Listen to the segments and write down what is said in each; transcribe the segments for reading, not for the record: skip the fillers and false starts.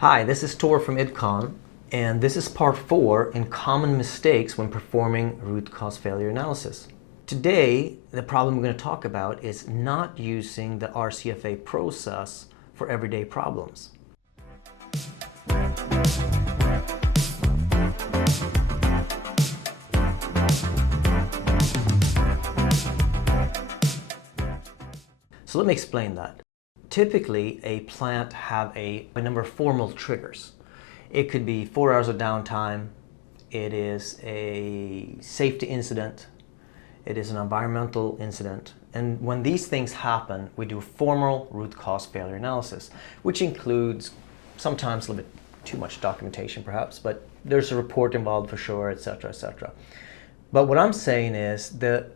Hi, this is Tor from IDCON, and this is part 4 in common mistakes when performing root cause failure analysis. Today, the problem we're going to talk about is not using the RCFA process for everyday problems. So let me explain that. Typically, a plant have a number of formal triggers. It could be 4 hours of downtime, it is a safety incident, it is an environmental incident, and when these things happen, we do formal root cause failure analysis, which includes sometimes a little bit too much documentation perhaps, but there's a report involved for sure, etc., etc. But what I'm saying is the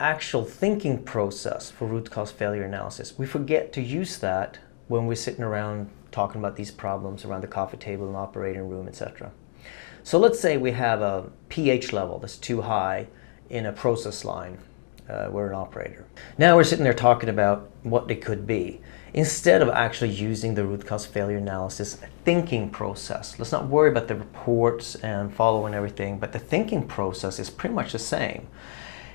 actual thinking process for root cause failure analysis, we forget to use that when we're sitting around talking about these problems around the coffee table and operating room, etc. So let's say we have a pH level that's too high in a process line. We're an operator. Now we're sitting there talking about what it could be. Instead of actually using the root cause failure analysis thinking process, let's not worry about the reports and following everything, but the thinking process is pretty much the same.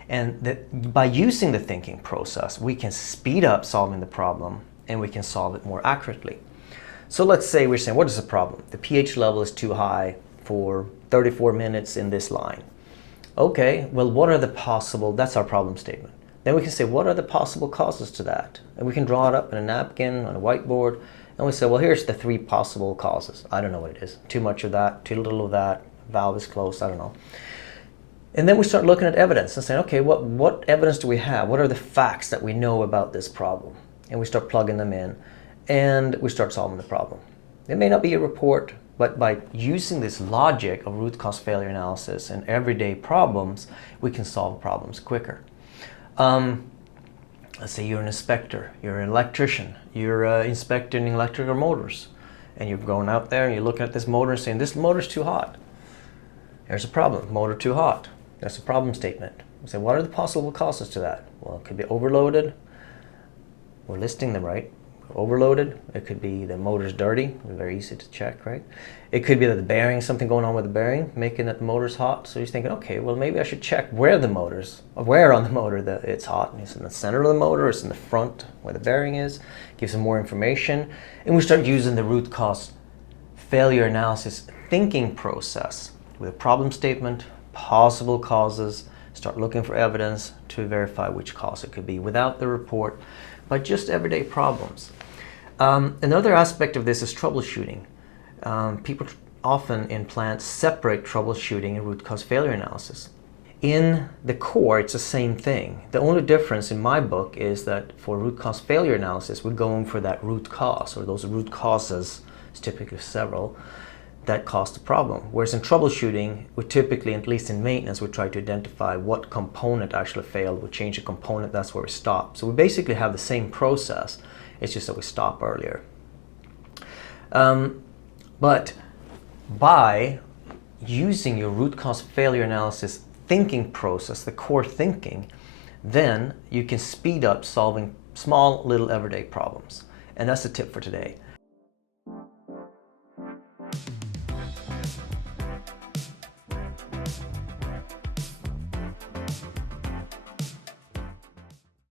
And by using the thinking process, we can speed up solving the problem and we can solve it more accurately. So let's say we're saying, what is the problem? The pH level is too high for 34 minutes in this line. Okay, well, what are the possible, that's our problem statement. Then we can say, what are the possible causes to that? And we can draw it up in a napkin, on a whiteboard, and we say, well, here's the 3 possible causes. I don't know what it is. Too much of that, too little of that, valve is closed, I don't know. And then we start looking at evidence and saying, okay, what evidence do we have? What are the facts that we know about this problem? And we start plugging them in and we start solving the problem. It may not be a report, but by using this logic of root cause failure analysis in everyday problems, we can solve problems quicker. Let's say you're an inspector, you're an electrician, you're inspecting electrical motors, and you're going out there and you're looking at this motor and saying, this motor's too hot. There's a problem, motor too hot. That's a problem statement. We say, what are the possible causes to that? Well, it could be overloaded. We're listing them right. Overloaded. It could be the motor's dirty. Very easy to check, right? It could be that the bearing, something going on with the bearing, making that the motor's hot. So you're thinking, okay, well, maybe I should check where on the motor it's hot. It's in the center of the motor, it's in the front where the bearing is. Gives them more information. And we start using the root cause failure analysis thinking process with a problem statement, possible causes, start looking for evidence to verify which cause it could be without the report, but just everyday problems. Another aspect of this is troubleshooting. People often in plants separate troubleshooting and root cause failure analysis. In the core, it's the same thing. The only difference in my book is that for root cause failure analysis, we're going for that root cause, or those root causes, it's typically several, that caused the problem. Whereas in troubleshooting, we typically, at least in maintenance, we try to identify what component actually failed. We change a component, that's where we stop. So we basically have the same process, it's just that we stop earlier. But by using your root cause failure analysis thinking process, the core thinking, then you can speed up solving small little everyday problems. And that's the tip for today.